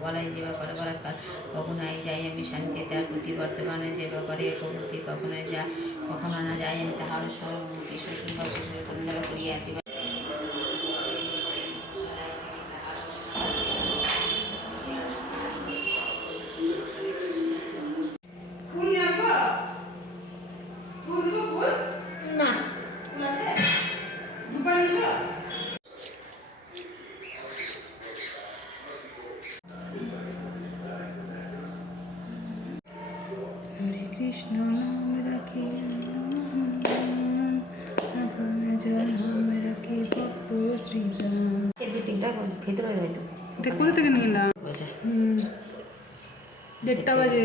বলাই যে ব্যাপারে বলা কখনোই যাই আমি শান্তি তার প্রতি বর্তমানে যে ব্যাপারে প্রভৃতি কখনোই যা কখনো না যাই আমি তাহার স্বরূপ শ্বশুর বা শ্বশুর করিয়া এটা কোথা থেকে নিলাম? দেড়টা বাজে।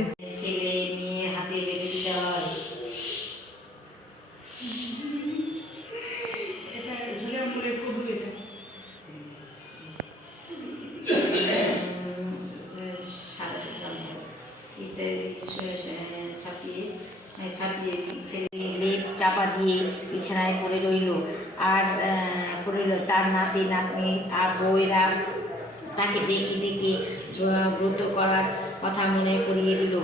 চাপা দিয়ে বিছানায় পড়ে রইল। আর পড়ে রইল তার নাতি নাতনি আর বউয়েরা তাকে ডেকে আহ, ব্রত করার কথা মনে করিয়ে দিল।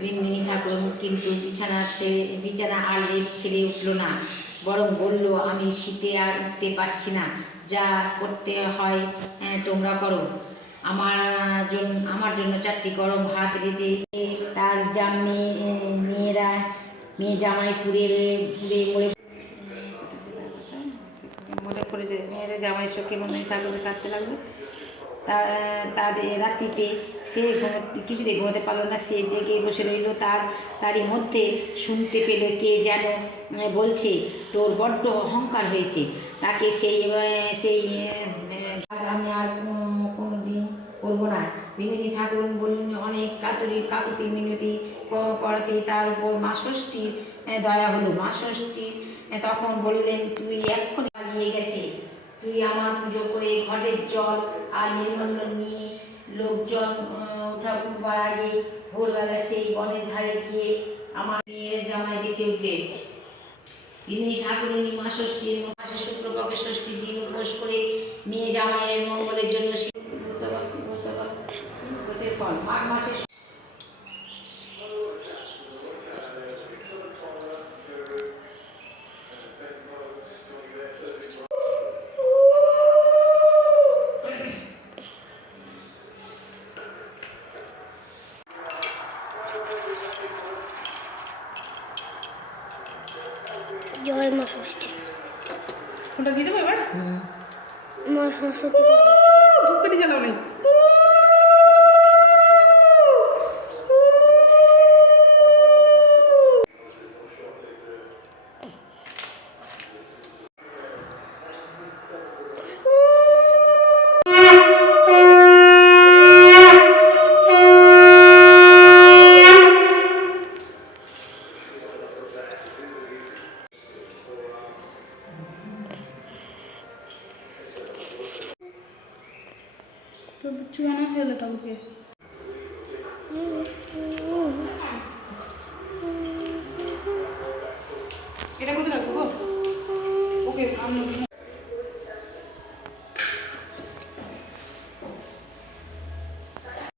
বিন্দিনী ঠাকুর কিন্তু বিছানা ছেড়ে বিছানা আর লেপ ছেড়ে উঠল না। বরং বলল আমি শীতে আর উঠতে পারছি না। যা করতে হয় তোমরা করো। আমার জন্য আমার জন্য চারটি গরম ভাত রেঁধে তার জামে মেয়েরা মেয়ে জামাই পুড়ে পুড়ে মরে মনে পড়েছে মেয়েরা জামাই শোকে মনে হয় চাকরি কাটতে লাগল। তার তার রাত্রিতে সে কিছুতে ঘুমোতে পারল না, সে জেগে বসে রইল। তার, তারই মধ্যে শুনতে পেল কে যেন বলছে, তোর বড্ড অহংকার হয়েছে। তাকে সেই সেই আমি আর করব না। বিনোদিনী ঠাকুর বললেন, অনেক কাতুরি, কাকুতি, মিনতি করাতে তার উপর মা ষষ্ঠীর দয়া হলো। মা ষষ্ঠী তখন বললেন, তুই এক্ষুনি পালিয়ে গেছে। তুই আমার পুজো করে ঘরের জল আর নির্মল নিয়ে লোকজন উঠবার আগে ভোরবেলা সেই বনের ধারে গিয়ে আমার মেয়ের জামাই বেঁচে উঠবে। বিদিনী ঠাকুরিনী মা ষষ্ঠীর মাসে শুক্রপক্ষে ষষ্ঠীর দিন উপোস করে মেয়ে জামাইয়ের মঙ্গলের জন্য ফল মাঘ মাসে জয় মা ষষ্ঠী। ওটা দিয়ে দেবো এবার? মা সরস্বতী ধূপকাঠি জ্বালাও নেই। চুয়ানো গেল ঠাকুরকে এটা কোথায় রাখব? ওকে আমি